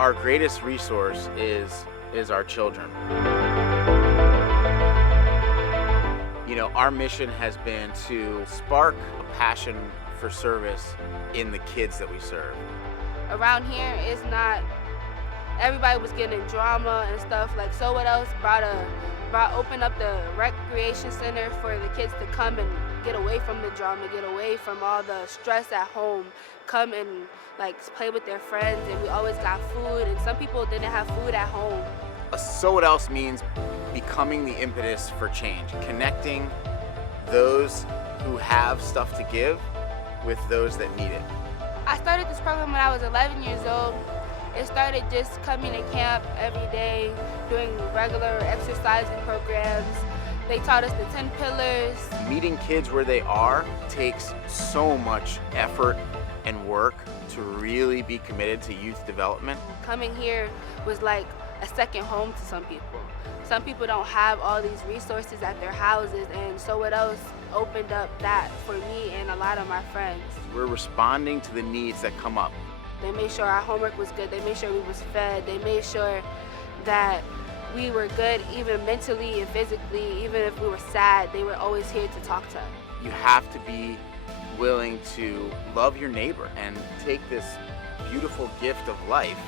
Our greatest resource is our children. You know, our mission has been to spark a passion for service in the kids that we serve. Around here, it's not, everybody was getting in drama and stuff. Like, So What Else opened up the recreation center for the kids to come and get away from the drama, get away from all the stress at home, come and like play with their friends, and we always got food, and some people didn't have food at home. So What Else means becoming the impetus for change, connecting those who have stuff to give with those that need it. I started this program when I was 11 years old. It started just coming to camp every day, doing regular exercising programs. They taught us the 10 pillars. Meeting kids where they are takes so much effort and work to really be committed to youth development. Coming here was like a second home to some people. Some people don't have all these resources at their houses, and So What Else opened up that for me and a lot of my friends. We're responding to the needs that come up. They made sure our homework was good. They made sure we was fed. They made sure that we were good, even mentally and physically. Even if we were sad, they were always here to talk to us. You have to be willing to love your neighbor and take this beautiful gift of life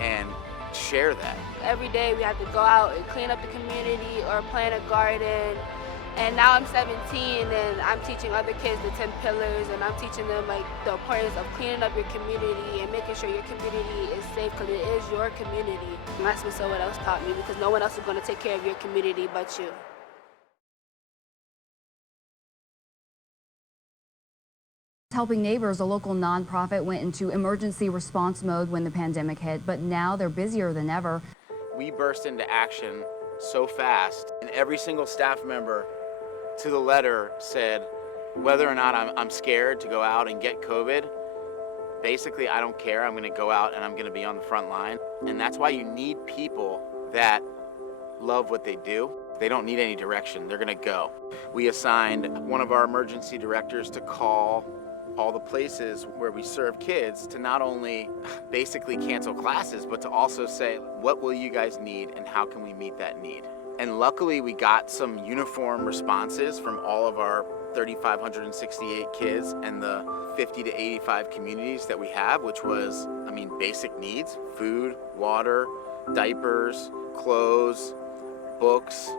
and share that. Every day we have to go out and clean up the community or plant a garden. And now I'm 17 and I'm teaching other kids the 10 pillars, and I'm teaching them like the importance of cleaning up your community and making sure your community is safe, because it is your community. And that's what So What Else taught me, because no one else is going to take care of your community but you. Helping Neighbors, a local nonprofit, went into emergency response mode when the pandemic hit, but now they're busier than ever. We burst into action so fast, and every single staff member to the letter said, whether or not I'm scared to go out and get COVID, basically I don't care. I'm going to go out and I'm going to be on the front line. And that's why you need people that love what they do. They don't need any direction. They're going to go. We assigned one of our emergency directors to call all the places where we serve kids to not only basically cancel classes, but to also say, what will you guys need and how can we meet that need? And luckily we got some uniform responses from all of our 3,568 kids and the 50 to 85 communities that we have, which was, basic needs: food, water, diapers, clothes, books.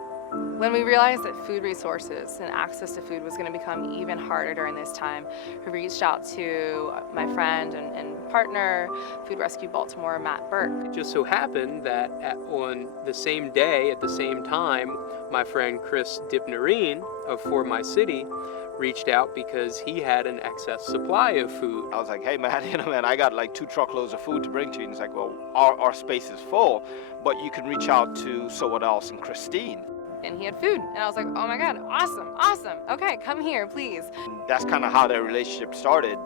When we realized that food resources and access to food was going to become even harder during this time, we reached out to my friend and partner, Food Rescue Baltimore, Matt Burke. It just so happened that on the same day, at the same time, my friend Chris Dipnerine of For My City reached out because he had an excess supply of food. I was like, hey man, I got like 2 truckloads of food to bring to you. And he's like, well, our space is full, but you can reach out to So What Else and Christine. And he had food. And I was like, oh my God, awesome. Okay, come here, please. And that's kind of how that relationship started.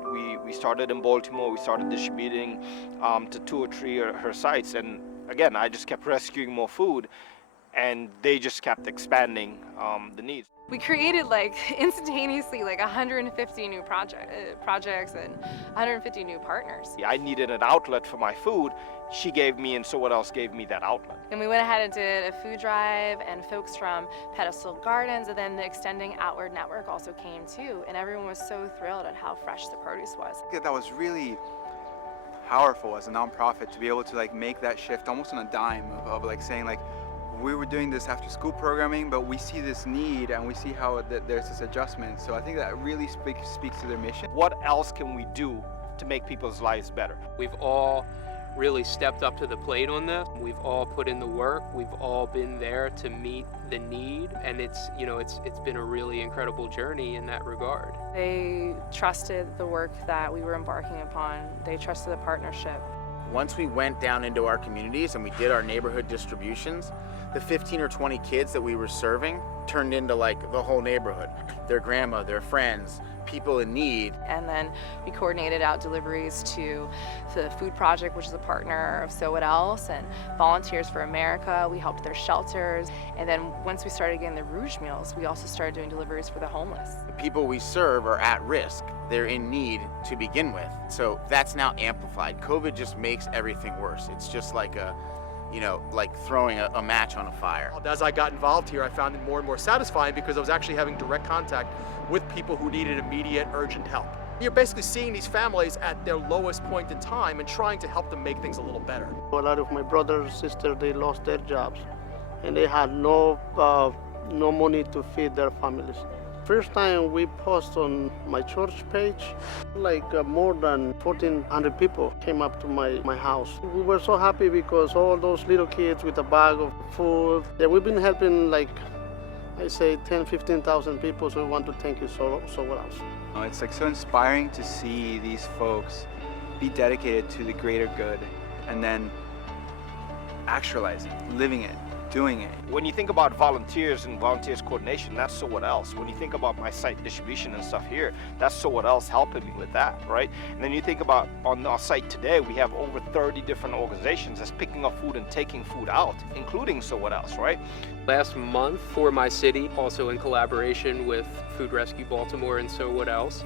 We started in Baltimore. We started distributing to 2 or 3 of her sites. And again, I just kept rescuing more food, and they just kept expanding the needs. We created instantaneously 150 new projects and 150 new partners. I needed an outlet for my food. She gave me, and So What Else gave me that outlet. And we went ahead and did a food drive, and folks from Pedestal Gardens, and then the Extending Outward Network also came too. And everyone was so thrilled at how fresh the produce was. That was really powerful as a nonprofit to be able to make that shift almost on a dime of saying we were doing this after school programming, but we see this need and we see how there's this adjustment. So I think that really speaks to their mission. What else can we do to make people's lives better? We've all really stepped up to the plate on this. We've all put in the work. We've all been there to meet the need, and it's been a really incredible journey in that regard. They trusted the work that we were embarking upon. They trusted the partnership. Once we went down into our communities and we did our neighborhood distributions, the 15 or 20 kids that we were serving turned into the whole neighborhood. Their grandma, their friends, people in need. And then we coordinated out deliveries to the Food Project, which is a partner of So What Else, and Volunteers for America. We helped their shelters. And then once we started getting the Rouge meals, we also started doing deliveries for the homeless. The people we serve are at risk. They're in need to begin with. So that's now amplified. COVID just makes everything worse. It's just like like throwing a match on a fire. As I got involved here, I found it more and more satisfying because I was actually having direct contact with people who needed immediate, urgent help. You're basically seeing these families at their lowest point in time and trying to help them make things a little better. A lot of my brothers and sisters, they lost their jobs and they had no money to feed their families. First time we post on my church page, more than 1,400 people came up to my house. We were so happy because all those little kids with a bag of food, we've been helping 10, 15,000 people, so we want to thank you so what else. It's so inspiring to see these folks be dedicated to the greater good and then actualizing, living it, doing it. When you think about volunteers and volunteers coordination, that's So What Else. When you think about my site distribution and stuff here, that's So What Else helping me with that, right? And then you think about on our site today, we have over 30 different organizations that's picking up food and taking food out, including So What Else, right? Last month for my city, also in collaboration with Food Rescue Baltimore and So What Else,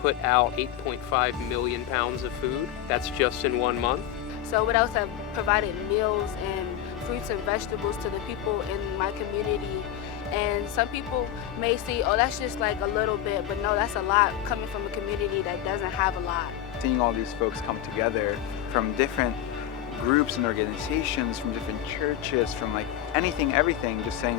put out 8.5 million pounds of food. That's just in 1 month. So What Else have provided meals and fruits and vegetables to the people in my community. And some people may see, oh, that's just like a little bit, but no, that's a lot coming from a community that doesn't have a lot. Seeing all these folks come together from different groups and organizations, from different churches, from anything, everything, just saying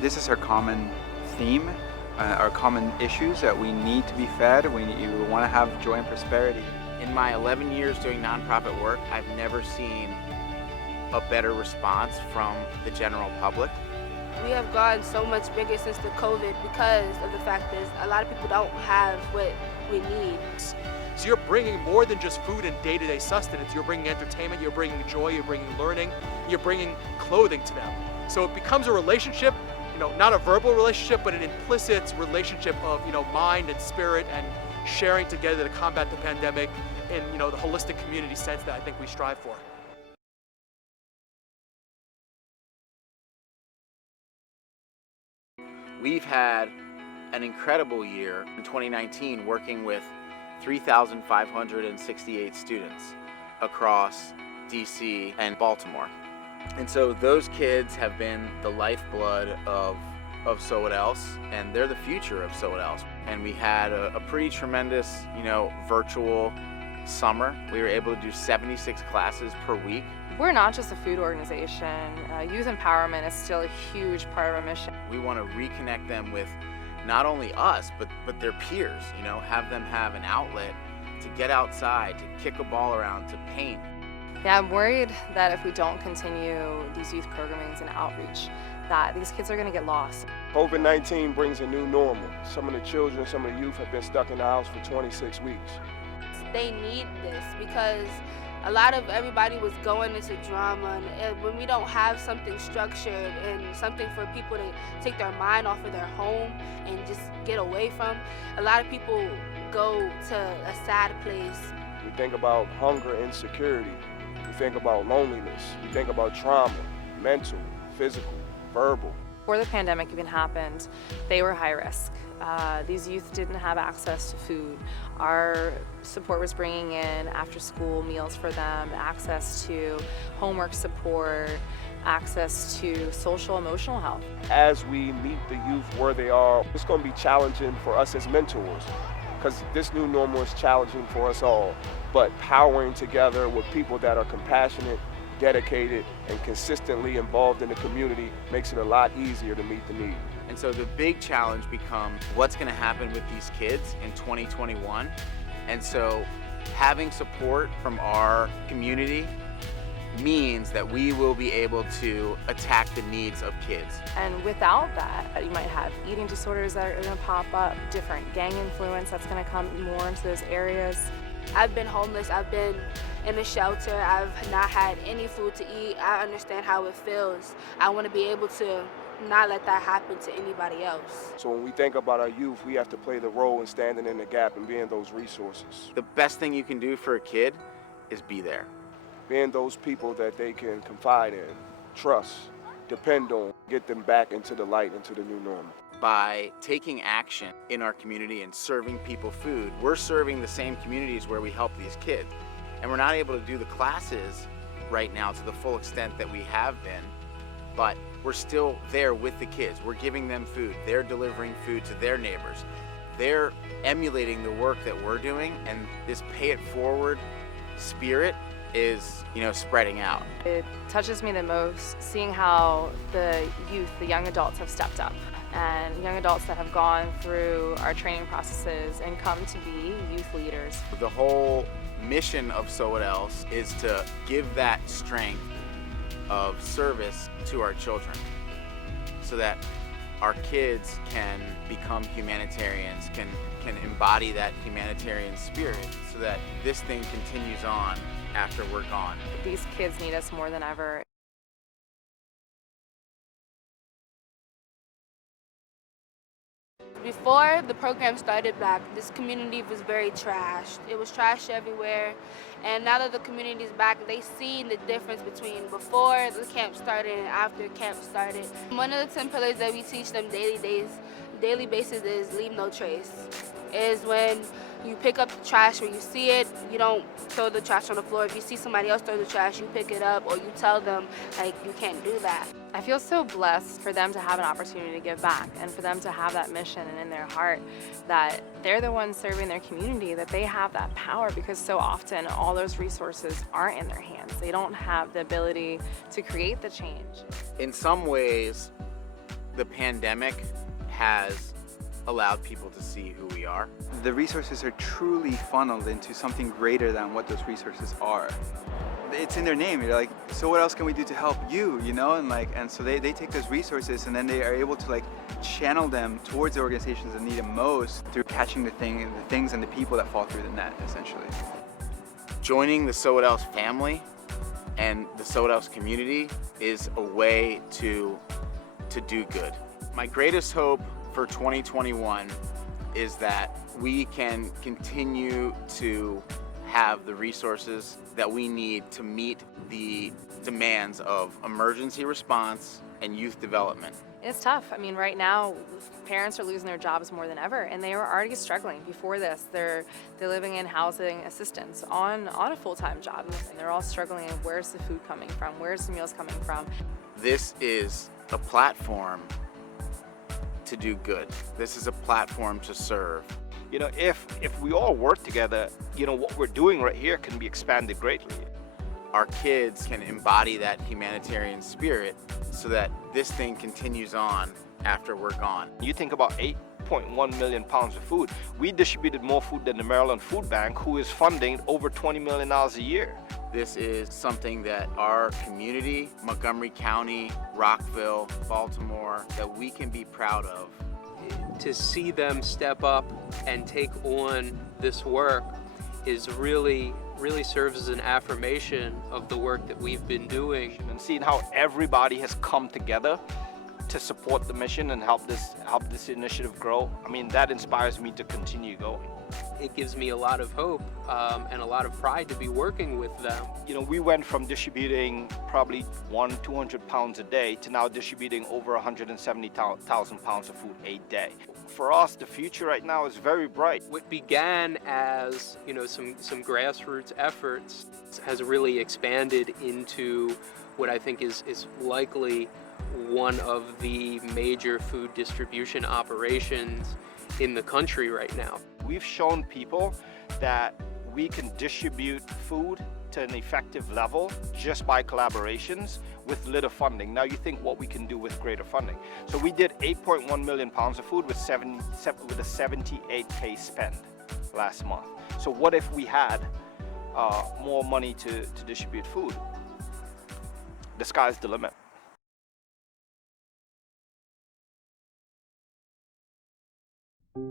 this is our common theme, our common issues that we need to be fed, we want to have joy and prosperity. In my 11 years doing nonprofit work, I've never seen a better response from the general public. We have gotten so much bigger since the COVID because of the fact that a lot of people don't have what we need. So you're bringing more than just food and day-to-day sustenance. You're bringing entertainment, you're bringing joy, you're bringing learning, you're bringing clothing to them. So it becomes a relationship, not a verbal relationship, but an implicit relationship of, mind and spirit and sharing together to combat the pandemic in, the holistic community sense that I think we strive for. We've had an incredible year in 2019 working with 3,568 students across DC and Baltimore. And so those kids have been the lifeblood of So What Else, and they're the future of So What Else. And we had a pretty tremendous, virtual summer. We were able to do 76 classes per week. We're not just a food organization. Youth empowerment is still a huge part of our mission. We want to reconnect them with not only us, but their peers, have them have an outlet to get outside, to kick a ball around, to paint. Yeah, I'm worried that if we don't continue these youth programmings and outreach, that these kids are going to get lost. COVID-19 brings a new normal. Some of the children, some of the youth have been stuck in the house for 26 weeks. They need this because a lot of everybody was going into drama, and when we don't have something structured and something for people to take their mind off of their home and just get away from, a lot of people go to a sad place. We think about hunger, insecurity. We think about loneliness. We think about trauma, mental, physical, verbal. Before the pandemic even happened, they were high risk. These youth didn't have access to food. Our support was bringing in after-school meals for them, access to homework support, access to social emotional health. As we meet the youth where they are, it's going to be challenging for us as mentors, because this new normal is challenging for us all. But powering together with people that are compassionate, dedicated, and consistently involved in the community makes it a lot easier to meet the need. And so the big challenge becomes what's going to happen with these kids in 2021. And so having support from our community means that we will be able to attack the needs of kids. And without that, you might have eating disorders that are going to pop up, different gang influence that's going to come more into those areas. I've been homeless, I've been in a shelter, I've not had any food to eat. I understand how it feels. I want to be able to not let that happen to anybody else. So when we think about our youth, we have to play the role in standing in the gap and being those resources. The best thing you can do for a kid is be there. Being those people that they can confide in, trust, depend on, get them back into the light, into the new normal. By taking action in our community and serving people food, we're serving the same communities where we help these kids. And we're not able to do the classes right now to the full extent that we have been, but we're still there with the kids. We're giving them food. They're delivering food to their neighbors. They're emulating the work that we're doing, and this pay it forward spirit is, spreading out. It touches me the most seeing how the youth, the young adults have stepped up, and young adults that have gone through our training processes and come to be youth leaders. The whole mission of So What Else is to give that strength of service to our children so that our kids can become humanitarians, can embody that humanitarian spirit so that this thing continues on after we're gone. These kids need us more than ever. Before the program started back, this community was very trashed. It was trash everywhere. And now that the community is back, they see the difference between before the camp started and after camp started. One of the 10 pillars that we teach them daily basis is leave no trace. Is when you pick up the trash where you see it, you don't throw the trash on the floor. If you see somebody else throw the trash, you pick it up or you tell them, you can't do that. I feel so blessed for them to have an opportunity to give back and for them to have that mission and in their heart that they're the ones serving their community, that they have that power, because so often all those resources aren't in their hands. They don't have the ability to create the change. In some ways, the pandemic has allowed people to see who we are. The resources are truly funneled into something greater than what those resources are. It's in their name. You're like, so what else can we do to help you, and so they take those resources and then they are able to channel them towards the organizations that need them most through catching the things and the people that fall through the net, essentially. Joining the So What Else family and the So What Else community is a way to do good. My greatest hope for 2021 is that we can continue to have the resources that we need to meet the demands of emergency response and youth development. It's tough. Right now, parents are losing their jobs more than ever, and they were already struggling before this. They're living in housing assistance on a full-time job, and they're all struggling. Where's the food coming from? Where's the meals coming from? This is a platform to do good. This is a platform to serve. If we all work together, what we're doing right here can be expanded greatly. Our kids can embody that humanitarian spirit so that this thing continues on after we're gone. You think about 8.1 million pounds of food. We distributed more food than the Maryland Food Bank, who is funding over $20 million a year. This is something that our community, Montgomery County, Rockville, Baltimore, that we can be proud of. To see them step up and take on this work is really serves as an affirmation of the work that we've been doing. And seeing how everybody has come together to support the mission and help this initiative grow, that inspires me to continue going. It gives me a lot of hope and a lot of pride to be working with them. We went from distributing probably 200 pounds a day to now distributing over 170,000 pounds of food a day. For us, the future right now is very bright. What began as some grassroots efforts has really expanded into what I think is likely one of the major food distribution operations in the country right now. We've shown people that we can distribute food to an effective level just by collaborations with little funding. Now you think what we can do with greater funding. So we did 8.1 million pounds of food with a 78K spend last month. So what if we had more money to distribute food? The sky's the limit.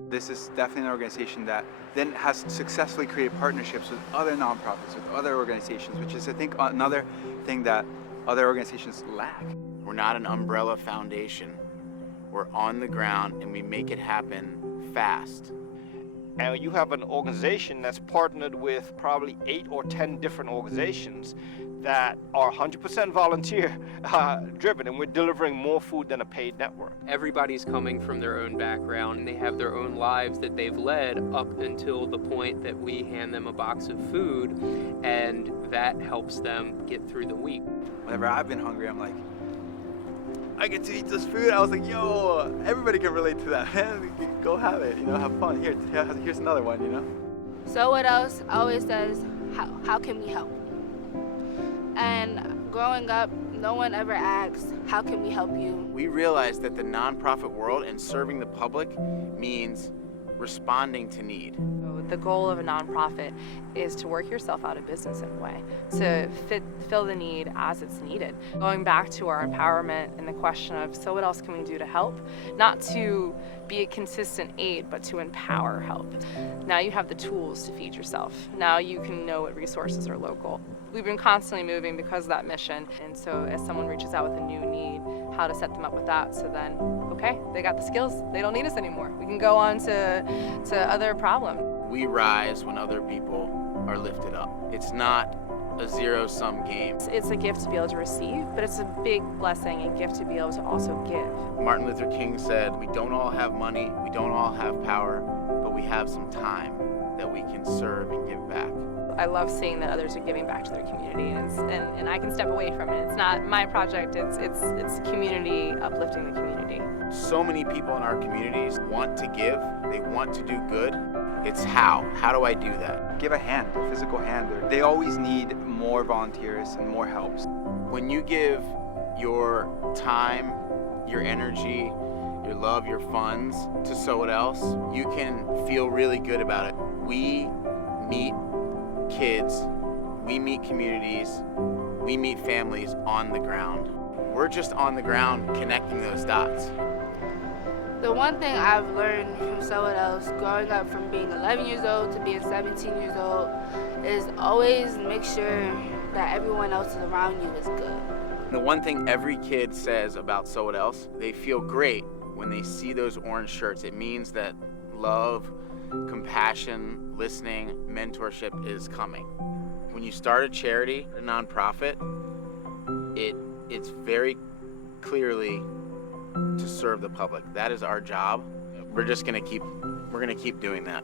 This is definitely an organization that then has successfully created partnerships with other nonprofits, with other organizations, which is, I think, another thing that other organizations lack. We're not an umbrella foundation. We're on the ground and we make it happen fast. And you have an organization that's partnered with probably 8 or 10 different organizations that are 100% volunteer driven, and we're delivering more food than a paid network. Everybody's coming from their own background and they have their own lives that they've led up until the point that we hand them a box of food, and that helps them get through the week. Whenever I've been hungry, I'm like, I get to eat this food. I was like, yo, everybody can relate to that, man. Go have it, you know, have fun. Here's another one, you know? So What Else always says, how can we help? And growing up, no one ever asks, how can we help you? We realize that the nonprofit world and serving the public means responding to need. The goal of a nonprofit is to work yourself out of business in a way, to fill the need as it's needed. Going back to our empowerment and the question of, so what else can we do to help? Not to be a consistent aid, but to empower help. Now you have the tools to feed yourself. Now you can know what resources are local. We've been constantly moving because of that mission, and so as someone reaches out with a new need, how to set them up with that, so then, okay, they got the skills, they don't need us anymore. We can go on to other problems. We rise when other people are lifted up. It's not a zero-sum game. It's a gift to be able to receive, but it's a big blessing and gift to be able to also give. Martin Luther King said, we don't all have money, we don't all have power, but we have some time that we can serve and give back. I love seeing that others are giving back to their community, and I can step away from it. It's not my project, it's community, uplifting the community. So many people in our communities want to give, they want to do good. It's how do I do that? Give a hand, a physical hand. They always need more volunteers and more helps. When you give your time, your energy, your love, your funds to So What Else, you can feel really good about it. We meet kids, we meet communities, we meet families on the ground. We're just on the ground connecting those dots. The one thing I've learned from So What Else, growing up from being 11 years old to being 17 years old, is always make sure that everyone else around you is good. The one thing every kid says about So What Else, they feel great when they see those orange shirts. It means that love, compassion, listening, mentorship is coming. When you start a charity, a nonprofit, it's very clearly to serve the public. That is our job. We're gonna keep doing that.